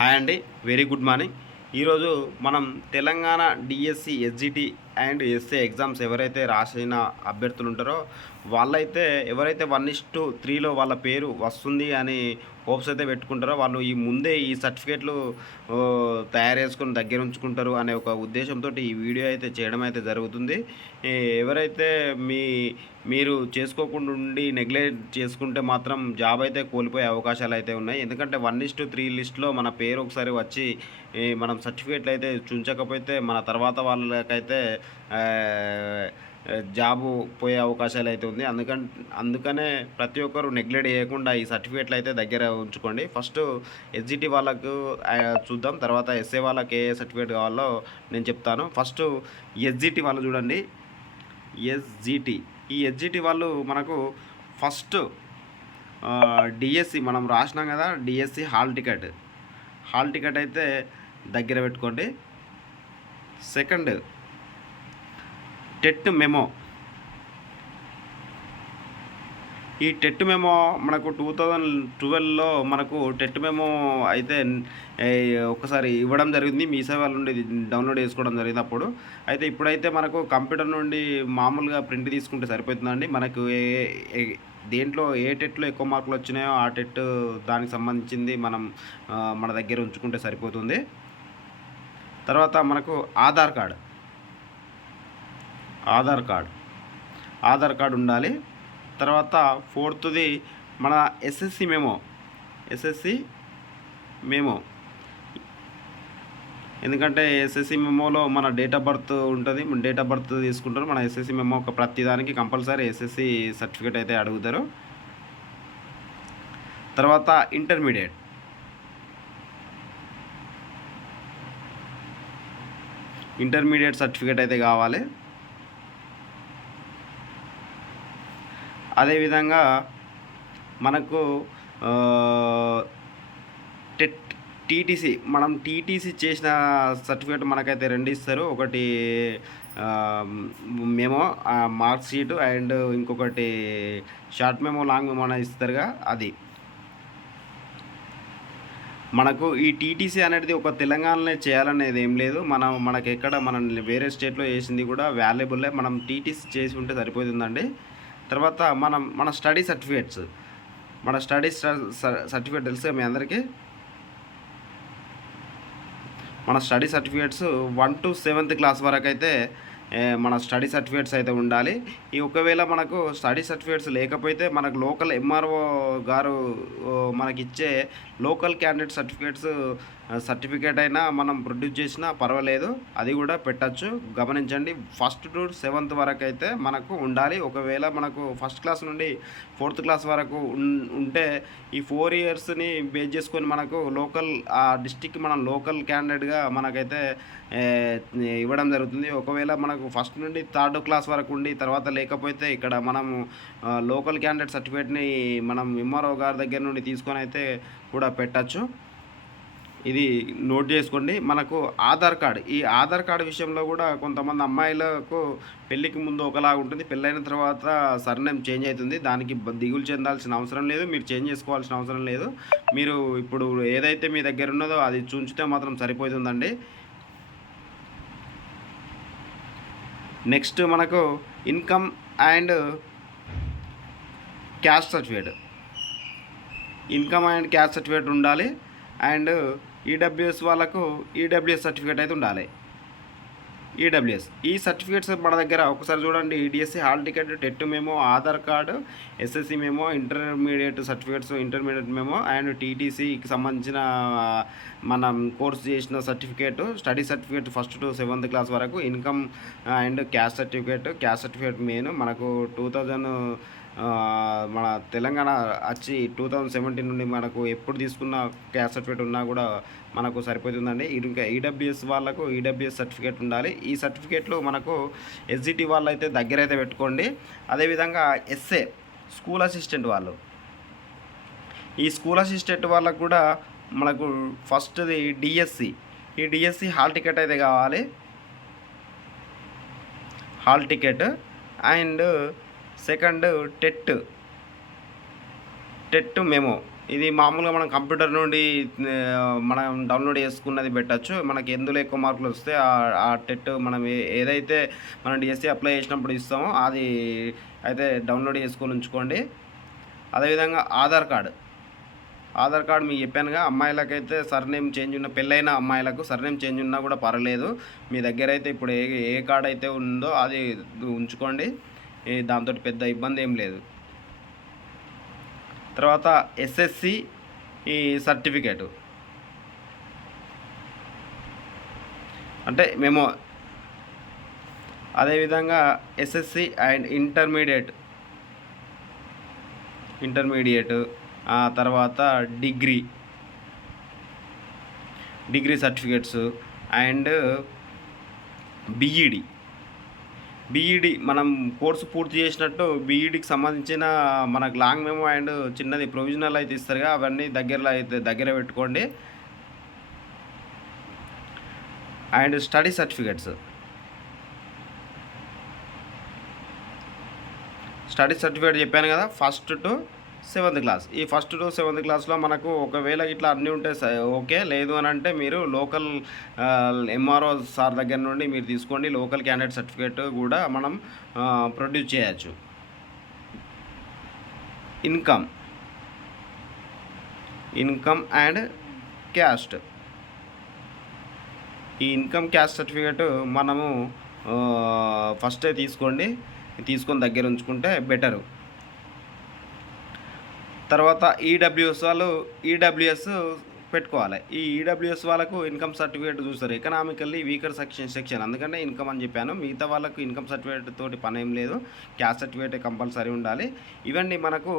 Hi అండి, very good morning. ఈరోజు మనం Telangana DSC SGT and SA exams ఎవరైతే రాసిన అభ్యర్థులు ఉంటారో వాళ్ళైతే ఎవరైతే 1:3లో వాళ్ళ పేరు వస్తుంది అని హోప్స్ అయితే పెట్టుకుంటారో వాళ్ళు ఈ ముందే ఈ సర్టిఫికేట్లు తయారు చేసుకొని దగ్గర ఉంచుకుంటారు అనే ఒక ఉద్దేశంతో ఈ వీడియో అయితే చేయడం అయితే జరుగుతుంది. ఎవరైతే మీరు చేసుకోకుండా ఉండి నెగ్లెక్ట్ చేసుకుంటే మాత్రం జాబ్ అయితే కోల్పోయే అవకాశాలు అయితే ఉన్నాయి. ఎందుకంటే 1:3 లిస్ట్‌లో మన పేరు ఒకసారి వచ్చి మనం సర్టిఫికేట్లు అయితే చుంచకపోతే మన తర్వాత వాళ్ళకైతే ఆహ్, జాబు పోయే అవకాశాలు అయితే ఉంది. అందుకనే ప్రతి ఒక్కరు నెగ్లెక్ట్ చేయకుండా ఈ సర్టిఫికేట్లు అయితే దగ్గర ఉంచుకోండి. ఫస్ట్ ఎస్జిటి వాళ్ళకు చూద్దాం. తర్వాత ఎస్ఏ వాళ్ళకి ఏ సర్టిఫికేట్ కావాలో నేను చెప్తాను. ఫస్ట్ ఎస్జిటి వాళ్ళు చూడండి. ఎస్జిటి ఈ ఎస్జిటి వాళ్ళు మనకు ఫస్ట్ డిఎస్సి మనం రాసినాం కదా, డిఎస్సి హాల్ టికెట్ అయితే దగ్గర పెట్టుకోండి. Second TET memo. ఈ టెట్ మెమో మనకు 2012లో మనకు టెట్ మెమో అయితే ఒకసారి ఇవ్వడం జరిగింది. మీ సేవ నుండి డౌన్లోడ్ చేసుకోవడం జరిగింది అప్పుడు. అయితే ఇప్పుడైతే మనకు కంప్యూటర్ నుండి మామూలుగా ప్రింట్ తీసుకుంటే సరిపోతుందండి. మనకు దేంట్లో ఏ టెట్లో ఎక్కువ మార్కులు వచ్చినాయో ఆ టెట్ దానికి సంబంధించింది మనం మన దగ్గర ఉంచుకుంటే సరిపోతుంది. తర్వాత మనకు ఆధార్ కార్డ్ ఉండాలి. తర్వాత ఫోర్త్ది మన ఎస్ఎస్సి మెమో. ఎందుకంటే ఎస్ఎస్సి మెమోలో మన డేట్ ఆఫ్ బర్త్ ఉంటుంది. డేట్ ఆఫ్ బర్త్ తీసుకుంటారు. మన ఎస్ఎస్సి మెమో ఒక ప్రతి దానికి కంపల్సరీ ఎస్ఎస్సి సర్టిఫికేట్ అయితే అడుగుతారు. తర్వాత ఇంటర్మీడియట్ సర్టిఫికేట్ అయితే కావాలి. అదేవిధంగా మనకు టీటీసీ మనం టీటీసీ చేసిన సర్టిఫికేట్ మనకైతే 2 ఇస్తారు. ఒకటి మెమో మార్క్ షీటు అండ్ ఇంకొకటి షార్ట్ మెమో లాంగ్ మెమో ఇస్తారుగా అది. మనకు ఈ టీటీసీ అనేది ఒక తెలంగాణలో చేయాలనేది ఏం లేదు. మనకి ఎక్కడ మనం వేరే స్టేట్లో చేసింది కూడా వాల్యుబుల్లే. మనం టీటీసీ చేసి ఉంటే సరిపోతుందండి. తర్వాత మన స్టడీ సర్టిఫికేట్స్. మన సర్టిఫికేట్ తెలుసు మీ అందరికీ. మన study certificates 1 to 7th class వరకు అయితే మన స్టడీ సర్టిఫికేట్స్ అయితే ఉండాలి. ఒకవేళ మనకు స్టడీ సర్టిఫికేట్స్ లేకపోతే మనకు లోకల్ ఎంఆర్ఓ గారు మనకిచ్చే లోకల్ క్యాండిడేట్ సర్టిఫికేట్ అయినా మనం ప్రొడ్యూస్ చేసినా పర్వాలేదు, అది కూడా పెట్టచ్చు. గమనించండి, 1st to 7th వరకు అయితే మనకు ఉండాలి. ఒకవేళ మనకు 1st క్లాస్ నుండి 4th క్లాస్ వరకు ఉంటే ఈ 4 ఇయర్స్ని బేస్ చేసుకొని మనకు ఆ డిస్టిక్ మనం లోకల్ క్యాండిడేట్గా మనకైతే ఇవ్వడం జరుగుతుంది. ఒకవేళ మనకు 1st నుండి 3rd క్లాస్ వరకు ఉండి తర్వాత లేకపోతే ఇక్కడ మనము లోకల్ క్యాండిడేట్ సర్టిఫికేట్ని మనం ఎంఆర్ఓ గారి దగ్గర నుండి తీసుకొని అయితే కూడా పెట్టచ్చు. ఇది నోట్ చేసుకోండి. మనకు ఈ ఆధార్ కార్డు విషయంలో కూడా కొంతమంది అమ్మాయిలకు పెళ్ళికి ముందు ఒకలాగా ఉంటుంది, పెళ్ళైన తర్వాత సర్నేమ్ చేంజ్ అవుతుంది. దానికి దిగులు చెందాల్సిన అవసరం లేదు, మీరు చేంజ్ చేసుకోవాల్సిన అవసరం లేదు. మీరు ఇప్పుడు ఏదైతే మీ దగ్గర ఉన్నదో అది చూంచితే మాత్రం సరిపోతుందండి. నెక్స్ట్ మనకు ఇన్కమ్ అండ్ క్యాస్ట్ సర్టిఫికేట్ ఉండాలి. అండ్ ఈడబ్ల్యూఎస్ వాళ్ళకు ఈడబ్ల్యూఎస్ సర్టిఫికేట్ అయితే ఉండాలి. ఈ సర్టిఫికేట్స్ మన దగ్గర ఒకసారి చూడండి. EDSC hall ticket, TET memo, Aadhaar card, SSC memo, intermediate memo and టీటీసీకి సంబంధించిన మనం కోర్స్ చేసిన certificate, study certificate 1st to 7th class వరకు, income and caste certificate main మనకు 2000 మన తెలంగాణ వచ్చి 2017 నుండి మనకు ఎప్పుడు తీసుకున్న క్యాస్ట్ సర్టిఫికేట్ ఉన్నా కూడా మనకు సరిపోతుందండి. ఇంకా ఈడబ్ల్యూఎస్ వాళ్ళకు ఈడబ్ల్యూఎస్ సర్టిఫికేట్ ఉండాలి. ఈ సర్టిఫికేట్లు మనకు ఎస్జిటి వాళ్ళు అయితే దగ్గర అయితే పెట్టుకోండి. అదేవిధంగా ఎస్ఏ స్కూల్ అసిస్టెంట్ వాళ్ళు, ఈ స్కూల్ అసిస్టెంట్ వాళ్ళకు కూడా మనకు ఫస్ట్ది ఈ డిఎస్సి హాల్ టికెట్ అయితే కావాలి. And second TET memo. ఇది మామూలుగా మనం కంప్యూటర్ నుండి మనం డౌన్లోడ్ చేసుకున్నది పెట్టచ్చు. మనకి ఎందులో ఎక్కువ మార్కులు వస్తే ఆ టెట్ మనం ఏదైతే మనం డిఎస్సి అప్లై చేసినప్పుడు ఇస్తామో అది అయితే డౌన్లోడ్ చేసుకొని ఉంచుకోండి. అదేవిధంగా ఆధార్ కార్డ్ మీకు చెప్పానుగా, అమ్మాయిలకైతే సర్నేమ్ చేంజ్ ఉన్న పెళ్ళైన అమ్మాయిలకు సర్నేమ్ చేంజ్ ఉన్నా కూడా పర్లేదు. మీ దగ్గర అయితే ఇప్పుడు ఏ కార్డ్ అయితే ఉందో అది ఉంచుకోండి. దాంతో పెద్ద ఇబ్బంది ఏం లేదు. తర్వాత ఎస్ఎస్సి ఈ సర్టిఫికేటు అంటే మేము అదేవిధంగా ఎస్ఎస్సి అండ్ ఇంటర్మీడియట్ తర్వాత డిగ్రీ సర్టిఫికేట్స్ అండ్ బీఈడి మనం కోర్సు పూర్తి చేసినట్టు బీఈడికి సంబంధించిన మనకు లాంగ్ మెమో అండ్ చిన్నది ప్రొవిజనల్ అయితే ఇస్తారుగా, అవన్నీ దగ్గర పెట్టుకోండి. అండ్ స్టడీ సర్టిఫికేట్స్ చెప్పాను కదా, 1st to 7th క్లాస్. ఈ 1st to 7th క్లాస్లో మనకు ఒకవేళ ఇట్లా అన్నీ ఉంటే ఓకే, లేదు అని అంటే మీరు లోకల్ ఎంఆర్ఓ సార్ దగ్గర నుండి మీరు తీసుకోండి. లోకల్ క్యాండిడేట్ సర్టిఫికేట్ కూడా మనం ప్రొడ్యూస్ చేయొచ్చు. Income and caste. ఈ ఇన్కమ్ క్యాస్ట్ సర్టిఫికేట్ మనము ఫస్టే తీసుకొని దగ్గర ఉంచుకుంటే బెటరు. తర్వాత ఈడబ్ల్యూఎస్ పెట్టుకోవాలి. ఈ ఈడబ్ల్యూఎస్ వాళ్ళకు ఇన్కమ్ సర్టిఫికేట్ చూస్తారు, ఎకనామికల్లీ వీకర్ సెక్షన్, అందుకనే ఇన్కమ్ అని చెప్పాను. మిగతా వాళ్ళకు ఇన్కమ్ సర్టిఫికేట్ తోటి పని ఏం లేదు, క్యాస్ట్ సర్టిఫికేట్ కంపల్సరీ ఉండాలి. ఇవన్నీ మనకు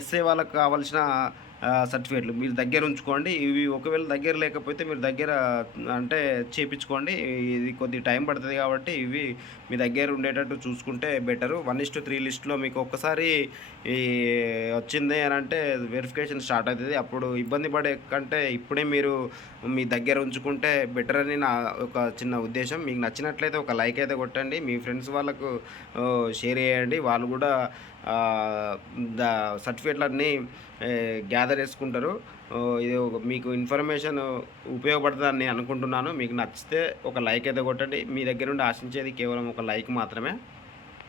ఎస్ఏ వాళ్ళకు కావాల్సిన సర్టిఫికేట్లు మీరు దగ్గర ఉంచుకోండి. ఇవి ఒకవేళ దగ్గర లేకపోతే మీరు దగ్గర అంటే చేయించుకోండి. ఇది కొద్ది టైం పడుతుంది కాబట్టి ఇవి మీ దగ్గర ఉండేటట్టు చూసుకుంటే బెటరు. 1:3 లిస్ట్లో మీకు ఒక్కసారి ఈ వచ్చింది అని అంటే వెరిఫికేషన్ స్టార్ట్ అవుతుంది. అప్పుడు ఇబ్బంది పడే కంటే ఇప్పుడే మీరు మీ దగ్గర ఉంచుకుంటే బెటర్ అని నా ఒక చిన్న ఉద్దేశం. మీకు నచ్చినట్లయితే ఒక లైక్ అయితే కొట్టండి, మీ ఫ్రెండ్స్ వాళ్ళకు షేర్ చేయండి. వాళ్ళు కూడా సర్టిఫికేట్లన్నీ గ్యాదర్ చేసుకుంటారు. ఇది మీకు ఇన్ఫర్మేషన్ ఉపయోగపడుతుందని అనుకుంటున్నాను. మీకు నచ్చితే ఒక లైక్ అయితే కొట్టండి. మీ దగ్గర నుండి ఆశించేది కేవలం ఒక లైక్ మాత్రమే.